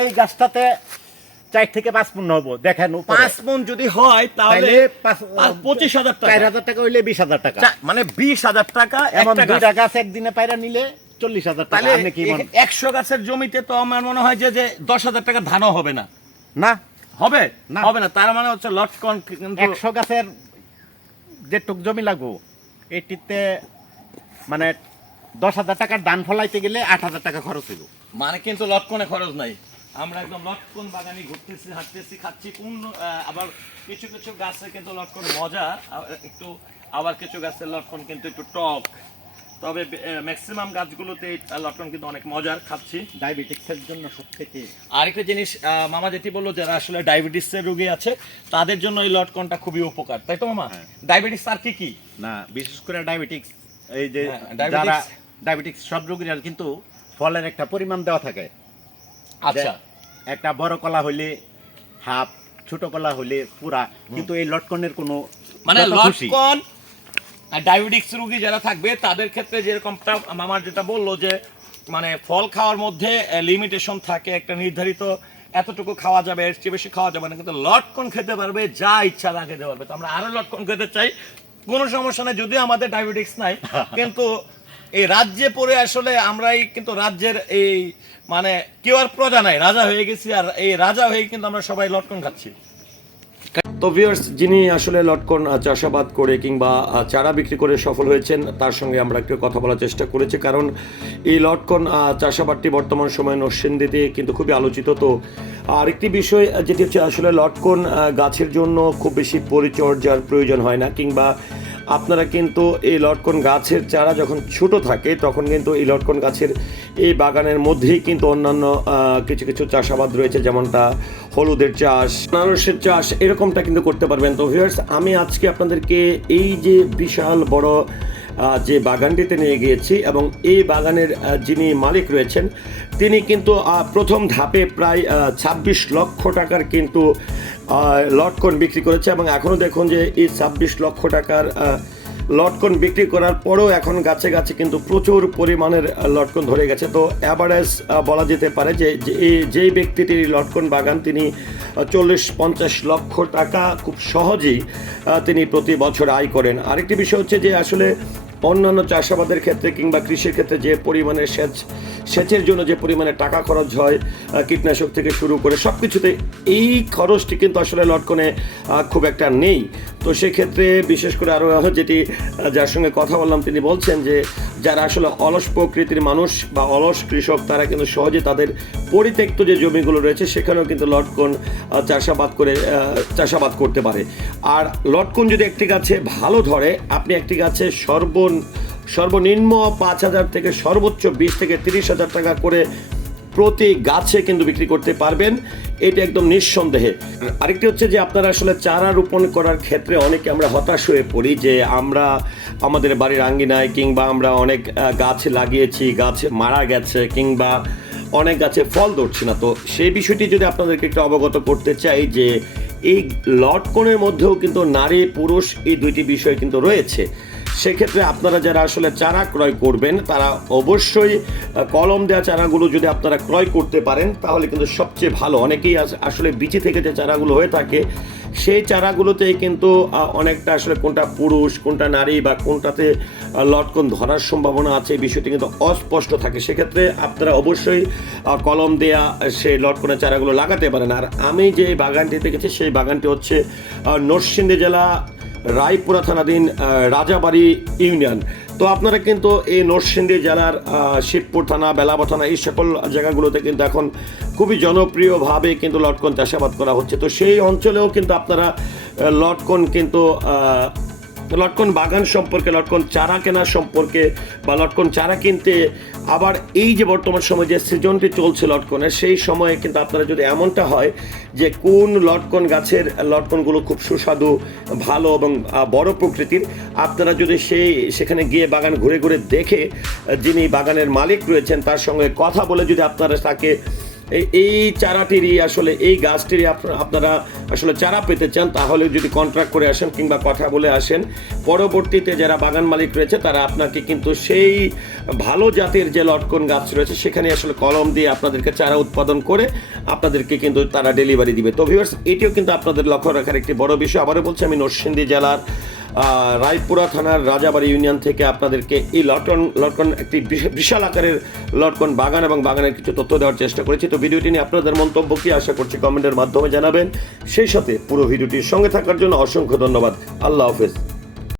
এই গাছটাতে চার থেকে পাঁচ পূর্ণ হব দেখেন পাঁচ মন যদি হয় তাহলে তাহলে পাঁচ- পাঁচ- পঁচিশ হাজার টাকা। চার হাজার টাকা হইলে বিশ হাজার টাকা। মানে বিশ হাজার টাকা এমন দুইটা গাছ একদিনে পায়রা নিলে চল্লিশ হাজার টাকা। আপনি কি একশো গাছের জমিতে তো আমার মনে হয় যে যে দশ হাজার টাকা ধানও হবে না। না। হবে? না। হবে না। তার মানে হচ্ছে লটকন একশো গাছের যে টুক জমি লাগবো এটিতে মানে দশ হাজার টাকার দান ফলাইতে গেলে আট হাজার টাকা খরচ হইব। মানে কিন্তু লটকনে খরচ নাই। আমরা একদম লটকন বাগানে ঘুরতেছি হাঁটতেছি খাচ্ছি কোন আবার কিছু কিছু গাছে কিন্তু লটকন মজা একটু আবার কিছু গাছের লটকন কিন্তু একটু টক। তবে ম্যাক্সিমাম গাছগুলোতে লটকন কিন্তু অনেক মজার খাচ্ছি। ডায়াবেটিক্সের জন্য সব থেকে আরেকটা জিনিস মামা যেটি বলল যারা আসলে ডায়াবেটিসের রোগী আছে তাদের জন্য এই লটকনটা খুবই উপকার তাই তো মামা? হ্যাঁ। ডায়াবেটিস আর কি কি? না বিশেষ করে ডায়াবেটিক্স এই যে হ্যাঁ, যারা ডায়াবেটিক্স সব রোগীরা কিন্তু ফলের একটা পরিমাণ দেওয়া থাকে। আচ্ছা। একটা বড় কলা হইলে হাফ ছোট কলা হইলে পুরা কিন্তু এই লটকনের কোনো মানে লটকন ডায়াবেটিক্স রোগী যারা থাকবে তাদের ক্ষেত্রে যেরকম মামার যেটা বলল যে মানে ফল খাওয়ার মধ্যে লিমিটেশন থাকে একটা নির্ধারিত এতটুকু খাওয়া যাবে এর চেয়ে বেশি খাওয়া যাবে না কিন্তু লটকন খেতে পারবে যা ইচ্ছা তা খেতে পারবে। তো আমরা আরও লটকন খেতে চাই কোনো সমস্যা নাই যদিও আমাদের ডায়াবেটিক্স নাই কিন্তু এই রাজ্যে পড়ে আসলে আমরাই কিন্তু রাজ্যের এই মানে কেউ আর প্রজা নাই, রাজা হয়ে গেছি আর এই রাজা হয়ে কিন্তু আমরা সবাই লটকন খাচ্ছি। তো ভিউয়ার্স যিনি আসলে লটকন চাষাবাদ করে কিংবা চারা বিক্রি করে সফল হয়েছেন, তার সঙ্গে আমরা একটু কথা বলার চেষ্টা করেছি, কারণ এই লটকন চাষাবাদটি বর্তমান সময়ে নরসিংদীতে কিন্তু খুবই আলোচিত। তো আরেকটি বিষয়, যেটি হচ্ছে আসলে লটকন গাছের জন্য খুব বেশি পরিচর্যার প্রয়োজন হয় না, কিংবা আপনারা কিন্তু এই লটকন গাছের চারা যখন ছোট থাকে, তখন কিন্তু এই লটকন গাছের এই বাগানের মধ্যেই কিন্তু অন্যান্য কিছু কিছু চাষাবাদ রয়েছে, যেমনটা হলুদের চাষ, আনারসের চাষ, এরকমটা কিন্তু করতে পারবেন। তো ভিউয়ার্স আমি আজকে আপনাদেরকে এই যে বিশাল বড় যে বাগানটিতে নিয়ে গিয়েছি এবং এই বাগানের যিনি মালিক রয়েছেন, তিনি কিন্তু প্রথম ধাপে প্রায় ছাব্বিশ লক্ষ টাকার কিন্তু লটকন বিক্রি করেছে এবং এখনও দেখুন যে এই ছাব্বিশ লক্ষ টাকার লটকন বিক্রি করার পরেও এখন গাছে গাছে কিন্তু প্রচুর পরিমাণের লটকন ধরে গেছে। তো অ্যাভারেজ বলা যেতে পারে যে যেই ব্যক্তিটির লটকন বাগান তিনি চল্লিশ পঞ্চাশ লক্ষ টাকা খুব সহজেই তিনি প্রতি বছর আয় করেন। আরেকটি বিষয় হচ্ছে যে আসলে অন্যান্য চাষাবাদের ক্ষেত্রে কিংবা কৃষির ক্ষেত্রে যে পরিমাণে সেচ, সেচের জন্য যে পরিমাণে টাকা খরচ হয় কীটনাশক থেকে শুরু করে সব কিছুতে এই খরচটি কিন্তু আসলে লটকনে খুব একটা নেই। তো সেক্ষেত্রে বিশেষ করে আরও যেটি যার সঙ্গে কথা বললাম, তিনি বলছেন যে যারা আসলে অলস প্রকৃতির মানুষ বা অলস কৃষক, তারা কিন্তু সহজে তাদের পরিত্যক্ত যে জমিগুলো রয়েছে, সেখানেও কিন্তু লটকন চাষাবাদ করে চাষাবাদ করতে পারে। আর লটকন যদি একটি গাছে ভালো ধরে, আপনি একটি গাছে সর্ব সর্বনিম্ন পাঁচ হাজার থেকে সর্বোচ্চ বিশ থেকে তিরিশ হাজার টাকা করে প্রতি গাছে কিন্তু বিক্রি করতে পারবেন। এটা একদম নিঃসন্দেহে। আরেকটি হচ্ছে যে আপনারা আসলে চারা রোপণ করার ক্ষেত্রে অনেকে আমরা হতাশ হয়ে পড়ি যে আমরা আমাদের বাড়ির আঙ্গিনায় কিংবা আমরা অনেক গাছ লাগিয়েছি, গাছ মারা গেছে কিংবা অনেক গাছে ফল ধরছে না। তো সেই বিষয়টি যদি আপনাদেরকে একটু অবগত করতে চাই যে এই লটকনের মধ্যেও কিন্তু নারী পুরুষ এই দুইটি বিষয় কিন্তু রয়েছে। সেক্ষেত্রে আপনারা যারা আসলে চারা ক্রয় করবেন, তারা অবশ্যই কলম দেওয়া চারাগুলো যদি আপনারা ক্রয় করতে পারেন, তাহলে কিন্তু সবচেয়ে ভালো। অনেকেই আস- আসলে বিচি থেকে যে চারাগুলো হয়ে থাকে সেই চারাগুলোতে কিন্তু অনেকটা আসলে কোনটা পুরুষ, কোনটা নারী বা কোনটাতে লটকন ধরার সম্ভাবনা আছে, এই বিষয়টি কিন্তু অস্পষ্ট থাকে। সেক্ষেত্রে আপনারা অবশ্যই কলম দেয়া সেই লটকনের চারাগুলো লাগাতে পারেন। আর আমি যে বাগানটিতে গেছি সেই বাগানটি হচ্ছে নরসিংদী জেলা রায়পুরা থানাধীন রাজাবাড়ি ইউনিয়ন। তো আপনারা কিন্তু এই নরসিংদী জেলার শিবপুর থানা, বেলাবা থানা, এই সকল জায়গাগুলোতে কিন্তু এখন খুবই জনপ্রিয়ভাবে কিন্তু লটকন চাষাবাদ করা হচ্ছে। তো সেই অঞ্চলেও কিন্তু আপনারা লটকন কিন্তু লটকন বাগান সম্পর্কে, লটকন চারা কেনা সম্পর্কে বা লটকন চারা কিনতে আবার এই যে বর্তমান সময় যে সিজনটি চলছে লটকনের, সেই সময়ে কিন্তু আপনারা যদি এমনটা হয় যে কোন লটকন গাছের লটকনগুলো খুব সুস্বাদু, ভালো এবং বড় প্রকৃতির, আপনারা যদি সেই, সেখানে গিয়ে বাগান ঘুরে ঘুরে দেখে যিনি বাগানের মালিক রয়েছেন তার সঙ্গে কথা বলে যদি আপনারা তাকে এই- চারাটিরই আসলে, এই গাছটিরই আপনা- আপনারা আসলে চারা পেতে চান, তাহলে যদি কন্ট্রাক্ট করে আসেন কিংবা কথা বলে আসেন, পরবর্তীতে যারা বাগান মালিক রয়েছে, তারা আপনাকে কিন্তু সেই ভালো জাতের যে লটকন গাছ রয়েছে, সেখানে আসলে কলম দিয়ে আপনাদেরকে চারা উৎপাদন করে আপনাদেরকে কিন্তু তারা ডেলিভারি দিবে। তো ভিউয়ার্স এটিও কিন্তু আপনাদের লক্ষ্য রাখার একটি বড় বিষয়। আবারও বলছি, আমি নরসিংদী জেলার রায়পুরা থানার রাজাবাড়ি ইউনিয়ন থেকে আপনাদেরকে এই লটন, লটকন একটি বিশ- বিশাল আকারের লটকন বাগান এবং বাগানের কিছু তথ্য দেওয়ার চেষ্টা করেছি। তো ভিডিওটি নিয়ে আপনাদের মন্তব্য কি আশা করছি কমেন্টের মাধ্যমে জানাবেন। সেই সাথে পুরো ভিডিওটির সঙ্গে থাকার জন্য অসংখ্য ধন্যবাদ। আল্লাহ হাফেজ।